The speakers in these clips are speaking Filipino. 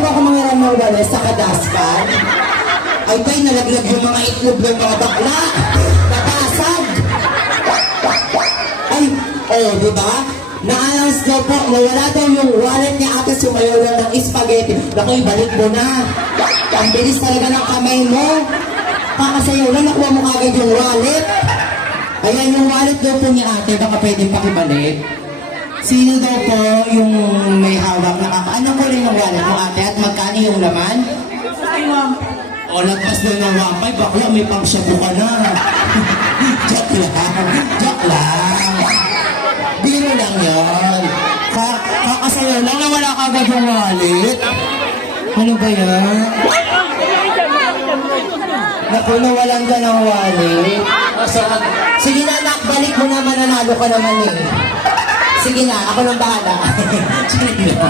ba ako mangiram ng wala sa kadaskan? Ay ba'y nalaglag yung mga itlog ng mga bakla? Napasag! Ay, oh, di ba? Na-announce daw po, nawala daw yung wallet ni Ate Sumayo lang ng spaghetti. Naku, ibalik mo na. Ang bilis talaga ng kamay mo. Kakasayaw lang, nakuha mo kagad yung wallet. Ayan, yung wallet daw po ni Ate, baka pwedeng pakibalik. Sino daw po yung may hawak na kaka? Ano po rin yung wallet mo, Ate? At magkano yung laman? O, lagpas daw ng wampay, bakla may pang-shabu ka na. Joke lang. Joke lang. Biro lang yun. Kakasayaw lang na wala kagad yung wallet. Ano ba yan? Naku, nawalan ka ng wallet. Sige na, anak, balik mo na, mananalo ka naman eh. Sige na, ako nang bahala. Sige na.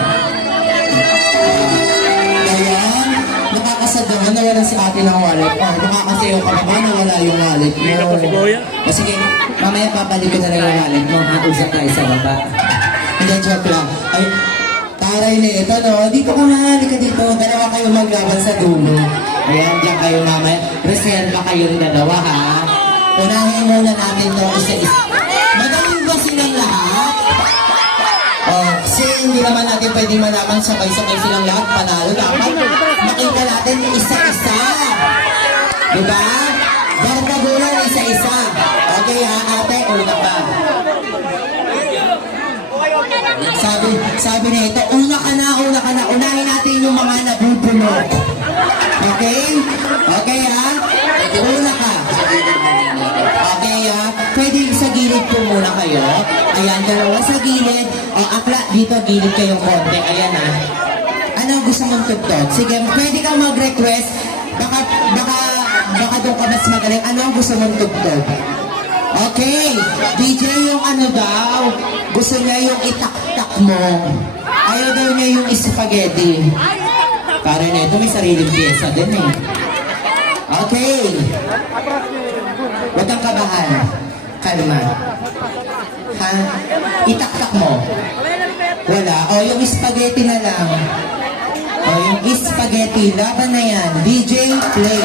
Ayan, nakakasad naman, nawalan si Ate ng wallet. Oh, nakakasayaw ka pa ba, nawala yung wallet mo. O sige, mamaya babalik ko na lang yung wallet mo. Usap tayo sa baba. Hindi, joke lang. Ay, taray na ito, no? Dito ko na, halika dito. Dalawa kayo maglaban sa dulo. Ayan, diyan kayo mamaya. Reserva kayong dalawa, ha? Unahin muna natin ito isa-isa. Magaling ba silang lahat? Oh, kasi hindi naman natin pwedeng malaman sabay-sabay silang lahat. Panalo dapat. Makita natin isa-isa. Diba? Barbagulan isa-isa. Okay, ha, Ate? Una pa. Sabi na ito, una ka na. Unahin natin yung mga nabubulok. Okay? Okay, ha? Una ka. Okay, ha? Pwede sa gilid po muna kayo. Ayan, dalawa sa gilid. O, akla, dito gilid kayong konti. Ayan, ha? Ano gusto mong tugtog? Sige, pwede kang mag-request. Baka doon ka mas magaling. Ano gusto mong tugtog? Okay, DJ yung ano daw, gusto niya yung itaktak mo. Ayaw daw niya yung spaghetti. Para na ito, may sariling pyesa din eh. Okay. Huwag kang kabahan. Kalma. Ha? Itaktak mo. Wala. O, yung spaghetti na lang. O, yung spaghetti. Laban na yan. DJ, play.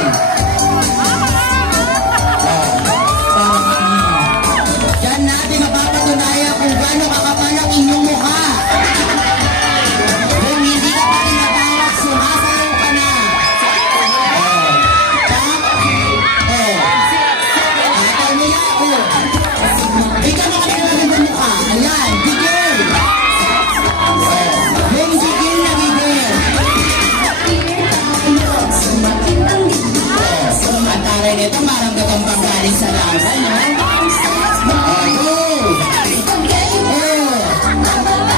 Diyan natin mapapatunayan kung gano'ng kakapal ang inyong mukha. Kung hindi ka pa tinatawag, sumasayaw ka na. Ayaw nila ako. Ikaw makakalaman ng mukha. Ayan, bigil. Yung bigil na bigil. At taray nito, marang gagambang galing sa laban, ha?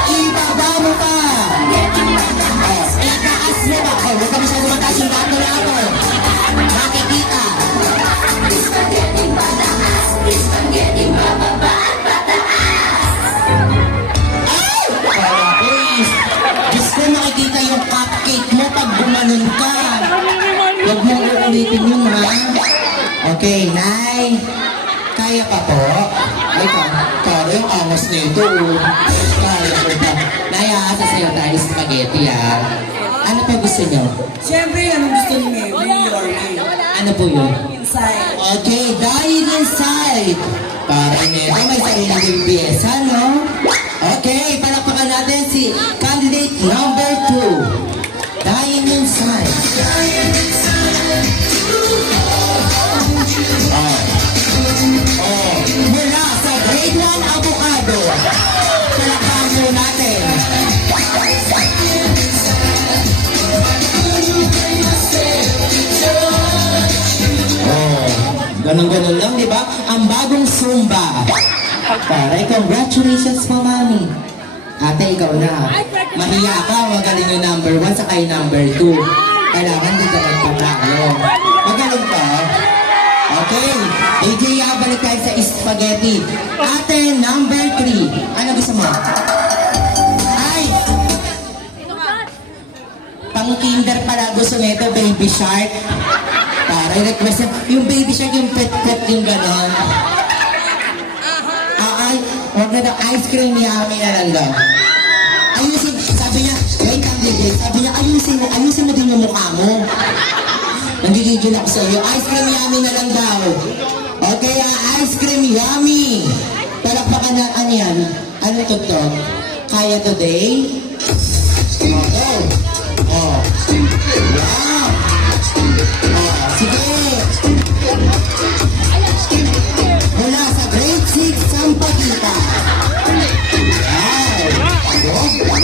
Ibaba mo pa. Itaas mo pa. Huwag ka masyado mataas yung lato-lato. Makikita. Spaghetti pataas. Spaghetti bababa at pataas. Ay! Kaya please. Diyos ko makikita yung cupcake mo pag gumanon ka. Huwag mo uulitin yun, ha? Okay, Nay. Kaya pa po? Ay, para yung angas na ito. Kaya po pa. Naya, sasayaw tayo spaghetti, ha? Ano pa gusto nyo? Siyempre, anong gusto niyo? Yung Yorkie. Ano po yun? Inside. Okay, dahil inside. Para nito, may sariling pyesa, no? Okay, palakpakan natin si candidate number 2. Dahil inside. Mula sa grade 1 avocado. Palakpakan po natin. Ganun-ganun lang, di ba? Ang bagong Zumba. Pare, congratulations po, Mami. Ate, ikaw na. Mahiya ka, magaling yung number 1 saka yung number 2. Kailangan din ka magpapalo. Magaling ka. Okay. AJ, balik tayo sa spaghetti. Ate, number 3. Ano gusto mo? Ay! Pang kinder pala gusto nito, baby shark. Para request yung baby shark, yung pet-pet, yung gano'n. Ay, huwag na daw, ice cream yummy na lang daw. Ayusin, sabi niya, wait lang, sabi niya, ayusin mo yung mukha mo. Nagigigil ako sa iyo. Ice cream yummy na lang daw. Okay, ice cream yummy. Palakpakan na, ano yan? Ano to? Kaya today? Oh. Oh. Wow. Oh, sige. Mula sa grade 6, Sampaguita. Wow.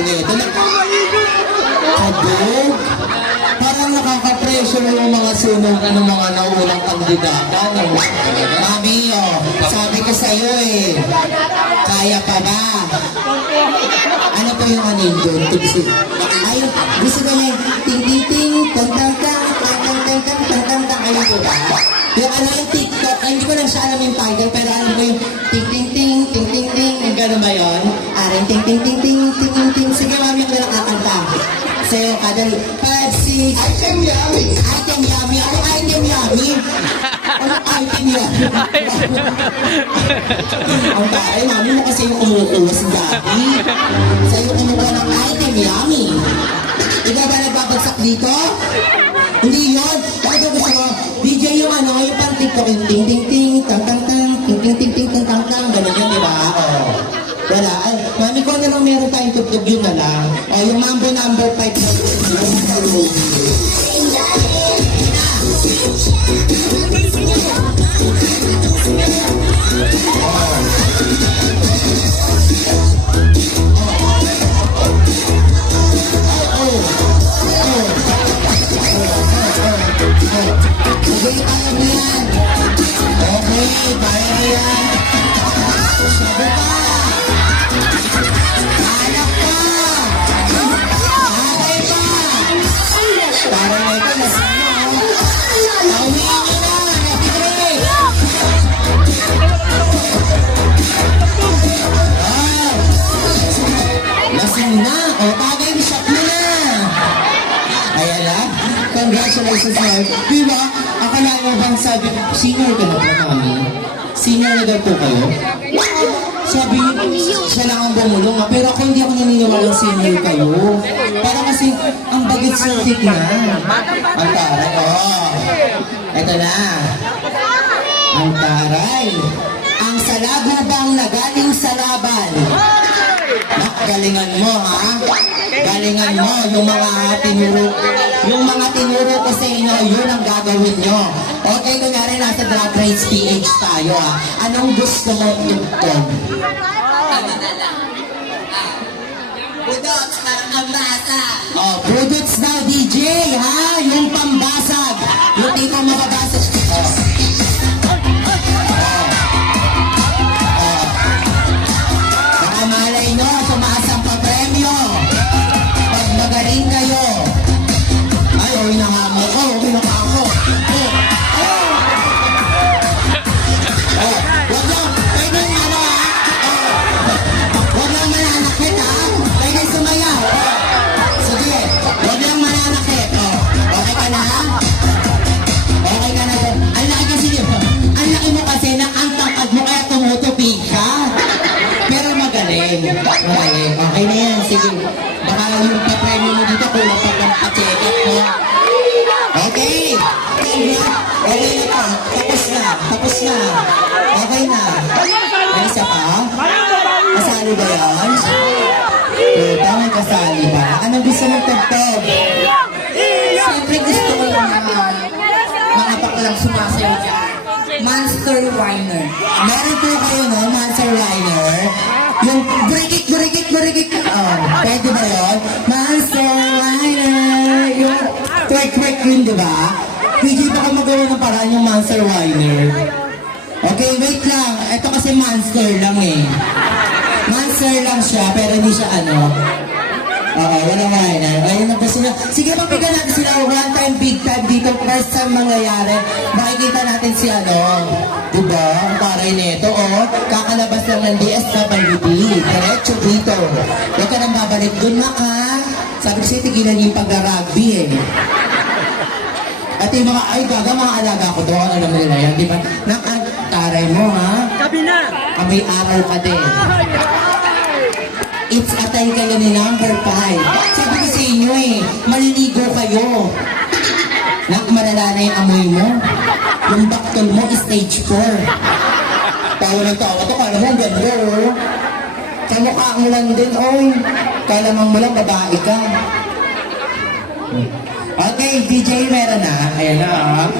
Ito na. Abog. Parang nakaka-pressure yung mga sunugan ng mga nauunang kandidata. No? Mami, oh, sabi ko sa'yo eh. Kaya pa ba? Ano po yung ano yun doon? Ayun, gusto ko niya, ting-ting-ting, tang-tang-tang, tang-tang-tang, tang-tang-tang, ayun po ba? Yung ano yung TikTok, ay, hindi ko lang siya alam yung title, pero alam ko yung ting-ting-ting, ting-ting-ting, yung gano'n ba yun? Aring ting-ting-ting-ting, ting-ting-ting, sige mami, ako na nakakanta. Sa'yo, kada 5, 6, item yummy! Item yummy! Ano item yummy? Ano item yummy? Ang taray, mami mo kasi yung kumukuha si Gabi. Sa'yo kumukuha ng item yummy. Ikaw ba nagbabagsak dito? Hindi yun. Bakit yung gusto ko? DJ yung ano, yung pang TikTok, yung ting-ting-ting, tang-tang-tang, ting-ting-ting-ting, tang-tang-tang, ganun yun, di ba? Oo. Wala. Ay, mami ko na lang meron tayong tugtog yun na lang. O, yung mambo number 5 na okay, kaya mo yan. Okay, kaya mo yan. Sabi pa. Anak pa. Atay pa. Parang na ito, lasing mo. Pauwiin nyo na. Nakikinig. Oh. Lasing na. O, tagay, shot mo na. Ayan na. Congratulations, Mark. Di ba? Akala mo bang sabi, senior ka na po, mami? Senior na daw po kayo? Sabi, siya lang ang bumulong. Pero ako hindi ako naniniwalang senior kayo. Para kasi, ang bagit sutik na. Ang taray, oh. Ito na. Ang taray. Ang salagubang na galing sa laban. Galingan mo, ha? Galingan mo yung mga tinuro ko sa inyo, yun ang gagawin nyo. Okay, kunyari nasa Drag Race PH tayo, ha? Anong gusto mo tugtog? Ano na lang. Budots, parang ambasa. Oh, products daw, DJ, ha? Yung pambasag. Yung tipong mababasag. Baka malay nyo, tumaas ang papremyo. Pag magaling kayo. Ay, uwi na nga mo ko, uwi na nga ako. Wag lang, pwede yung ano, ha? Wag lang mananakit, ha? Pwede sumayaw. Sige, wag lang mananakit. Okay ka na, ha? Okay ka na doon. Ang laki kasi, ang laki mo kasi na ang tangkad mo kaya tumutupi ka. Pero magaling. Magaling. Okay na yan. Sige. Baka yung papremyo mo dito kulang pa pang pa-check up mo. Okay. Okay na pa. Tapos na. Tapos na. Okay na. May isa pa? Kasali ba yan? May kasali ba? Anong gusto mong tagtog? Siyempre gusto ko yung mga baklang sumasayaw dyan. Monster Whiner. Meron po kayo, no? Monster Liner. Yung burikik, burikik, burikik. Oh, pwede ba yun? Monster Liner. Yung twerk-twerk yun, di ba? Hindi pa ka magawa ng paraan yung Monster Liner. Okay, wait lang. Ito kasi monster lang eh. Monster lang siya, pero hindi siya ano. Oo, walang liner. Ayun na ba sila? Sige, pagbigyan natin sila one time, big time dito. First time mangyayari. Makikita natin si ano. Diba? Ang taray nito, oh. Kakalabas lang ng DSWD. Diretso dito. Huwag ka nang babalik dun, Maka. Sabi ko sa'yo, tigilan niyo yung pag-rugby eh. At yung mga, ay gaga, mga alaga ko doon, alam nila yan, di ba? Taray mo ha? Kabina! May aral ka din. It's atay kayo ni number 5. Sabi ko sa inyo eh, maliligo kayo. Malala na yung amoy mo. Yung baktol mo, stage 4. Tawa ng tawa to, kala mo ang ganda oh. Sa mukha mo lang din, oy. Kala mo lang babae ka. Okay, DJ, meron na. Ayan na ah.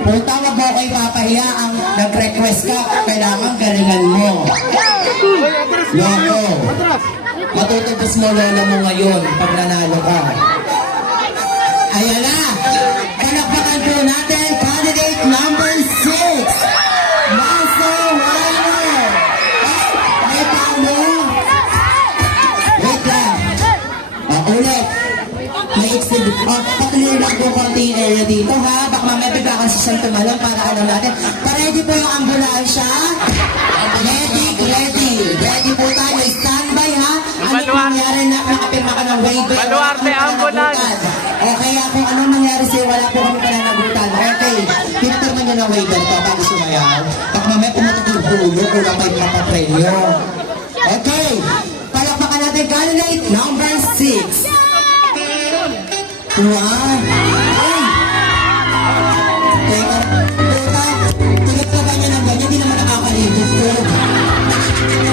Puta, wag mo kayo papahiya ang nag-request ka. Kailangan galingan mo. Loko. Matutubos mo lola mo ngayon pag nanalo ka. Ayan na. Palakpakan po natin candidate number 6. Master Rhino. May tao. Wait lang. Ulit. May exhibit. Patuloy lang po konti yung area dito ha. Baka mamaya bigla kasi siyang tumalong para alam natin. Ready po yung ambulansya. Ready po tayo. Standby ha. Ano nangyari na nakapirma ka ng waiver? Baluarte ambulance. Okay, kung anong nangyari sa'yo, wala po kami pananagutan. Okay, pinapirma nyo ng waiver to bago sumayaw. Pag mamaya pumatok yung pulo, kulang kayo papapremyo. Okay, palakpakan natin candidate number 6. Wow! Ay! Teka, tigat ka ganyan ng ganyan, di naman nakakalibot ko.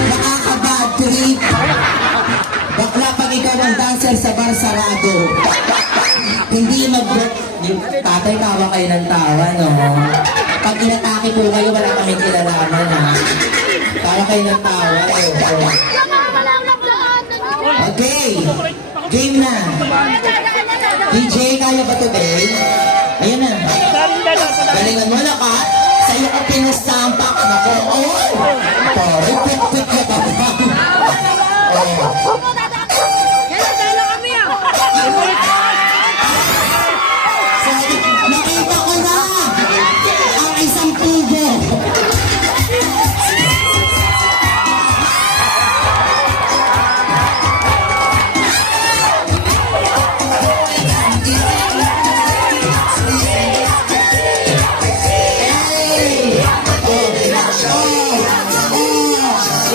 Nakaka-bad trip. Bakla pag ikaw ang dancer sa bar sarado. Hindi mag-break. Tatay, tawa kayo ng tawa, no? Pag inatake po kayo, wala kaming kilalaman, ha? Tawa kayo ng tawa, eh. Okay, game na. DJ, kaya ba to, babe? Ayan na. Galingan mo na ka. Sa'yo ko pinasampak. Nako, oh! Pare, pit-pit ka ba? Oh. Sabi, nakita ko na ang isang tubo.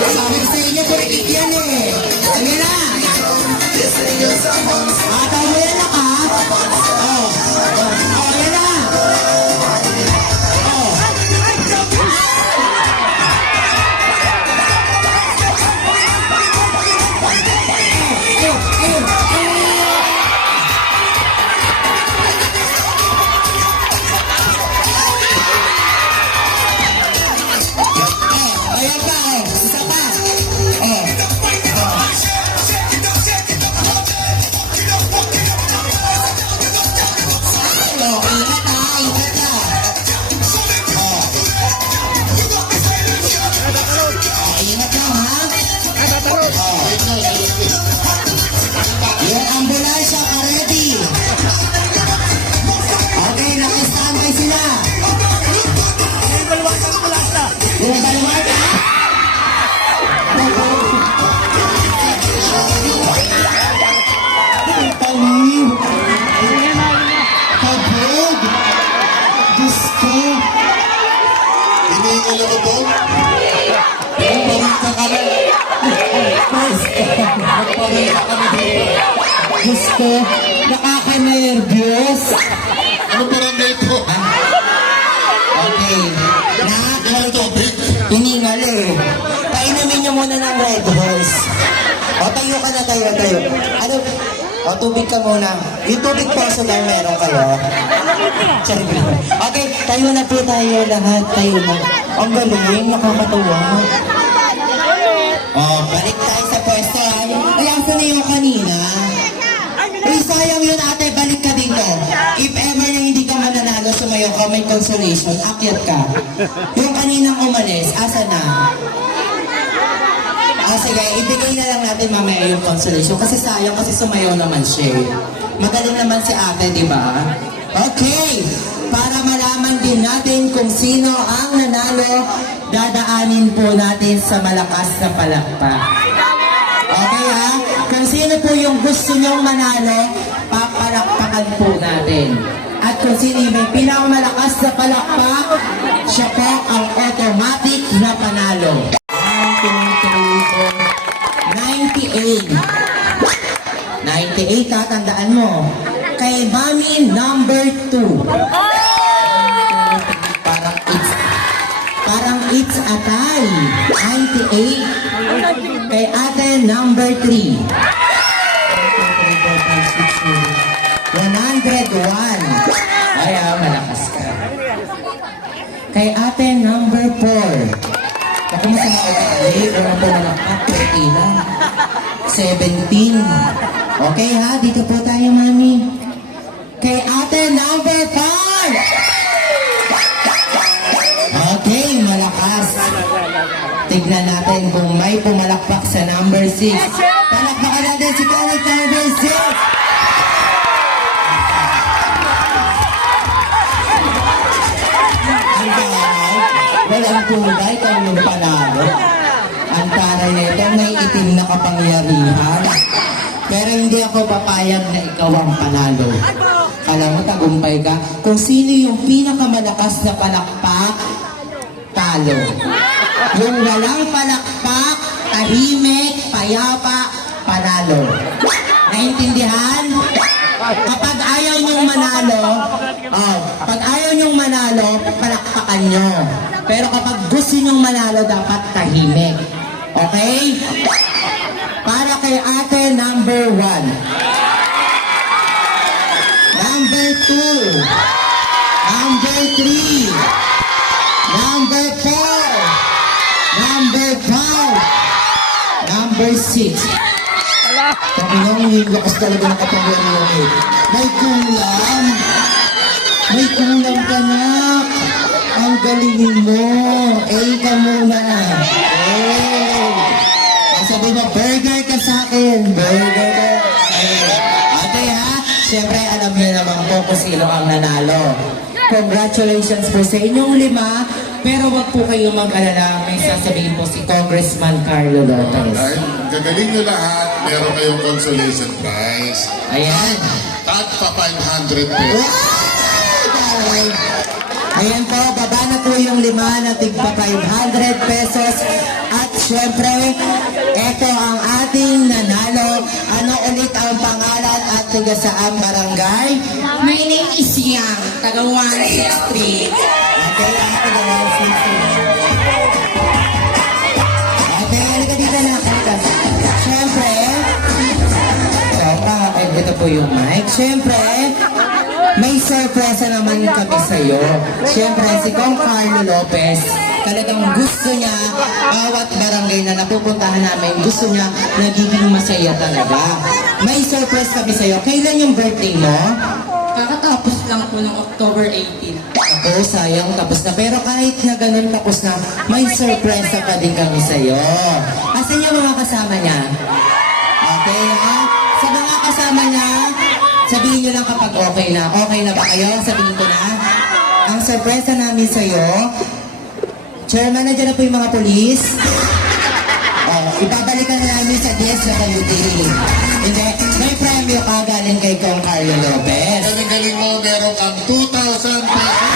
Sabi ko sa inyo, kurikik yan eh. Ano na? Ataw mo yan ka? Oh. Oh, yan na. Oh. Ayan pa, oh. Isa pa. Oh. Yung ambulansya ka ready. Okay, naka-standby sila. Yung baluarte. Talim. Pagod. Diyos ko. Hinihingal ako doon. Magpamita ka na. Magpamita ka na dito. Diyos ko, nakaka-nervyos. Ano parang dito? Okay. Ano topic? Hiningal eh. Painumin niyo muna ng Red Horse. O, tayo ka na, tayo. Ano? O, tubig ka muna. Yung tubig poso lang meron kayo. Sorry. Okay, tayo na po tayo lahat. Tayo na. Ang galing, nakakatawa. O, balik tayo sa pwesto. Ay, asa na yung kanina? Uy, sayang yun ate, balik ka dito. If ever na hindi ka mananalo, sumayo ka, may consolation, akyat ka. Yung kaninang umalis, asa na? Sige, ibigay na lang natin mamaya yung consolation kasi sayang kasi sumayo naman siya. Magaling naman si ate, di ba? Okay, para malaman din natin kung sino ang nanalo, dadaanin po natin sa malakas na palakpak. Okay ha? Kung Kung sino po yung gusto nyong manalo, papalakpakan po natin. At kung sino yung may pinakamalakas na palakpak, siya po ang automatic na panalo. 98. 98, tandaan mo. Kay Mami number 2. Parang it's a tie. 98. Kay ate number 3. 101. Ay, malakas ka. Kay ate number 4. Ako mo sa mga utali, wala po malakpak, 30 lang. 17. Okay ha, dito po tayo, mami. Kay ate number 5. Okay, malakas. Tignan natin kung may pumalakpak sa number 6. Palakpakan natin si Kawit number 6. Walang kulay, kayo yung panalo. Ang taray nito, may itim na kapangyarihan. Pero hindi ako papayag na ikaw ang panalo. Alam mo, tagumpay ka. Kung sino yung pinakamalakas na palakpak, talo. Yung walang palakpak, tahimik, payapa, panalo. Naintindihan? Kapag ayaw niyong manalo, pag ayaw niyong manalo, palakpakan niyo. Pero kapag gusto niyong manalo, dapat tahimik. Okay? Para kay ate number 1. Number 2. Number 3. Number 4. Number 5. Number 6. Panginoon, yung lakas talaga ng kapangyarihan eh. May kulang. May kulang ka na. Ang galingin mo. Ka muna. Ang sabi mo, burger ka sa akin. Burger ka. Ate ha, syempre alam niyo naman po kung sino ang nanalo. Congratulations po sa inyong 5. Pero wag po kayo mag-alala. May sasabihin po si Congressman Carlo Lopez. Ay, gagaling nyo lahat. Meron kayong consolation prize. Ayan. Tag pa 500 pesos. Wow! Ayan po, baba na po yung 5 na tigpa 500 pesos. At syempre, ito ang ating nanalo. Ano ulit ang pangalan at tiga saan barangay? My name is Yang, taga 163. Okay, ang tiga 163. Okay, halika dito na. Syempre, ito po yung mic. Syempre, may sorpresa naman kami sa'yo. Siyempre, si Kong Carlo Lopez, talagang gusto niya, bawat barangay na napupuntahan namin, gusto niya nagiging masaya talaga. May surprise kami sa'yo. Kailan yung birthday mo? Kakatapos lang po ng October 18. Ako, sayang, tapos na. Pero kahit na ganun tapos na, may surprise pa din kami sa'yo. Asan yung mga kasama niya? Okay, ha? Sa mga kasama niya, sabihin niyo lang kapag okay na. Okay na ba kayo? Sabihin ko na. Ang sorpresa namin sa'yo, Chairman, nandiyan na po yung mga polis. Ibabalikan na namin sa DSWD. Hindi, may premyo ka galing kay Kong Carlo Lopez. Galing mo, meron kang 2,000 pesos.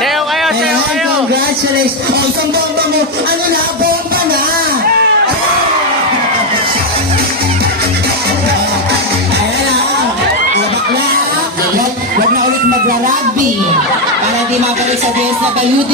Sayo kayo, sayo Ayan, kayo! congratulations. Oh, isang bomba mo. Ano na? Bomba na. Ayan na. Bakla. Wag na ulit magra-rugby. Para di mabalik sa DSWD.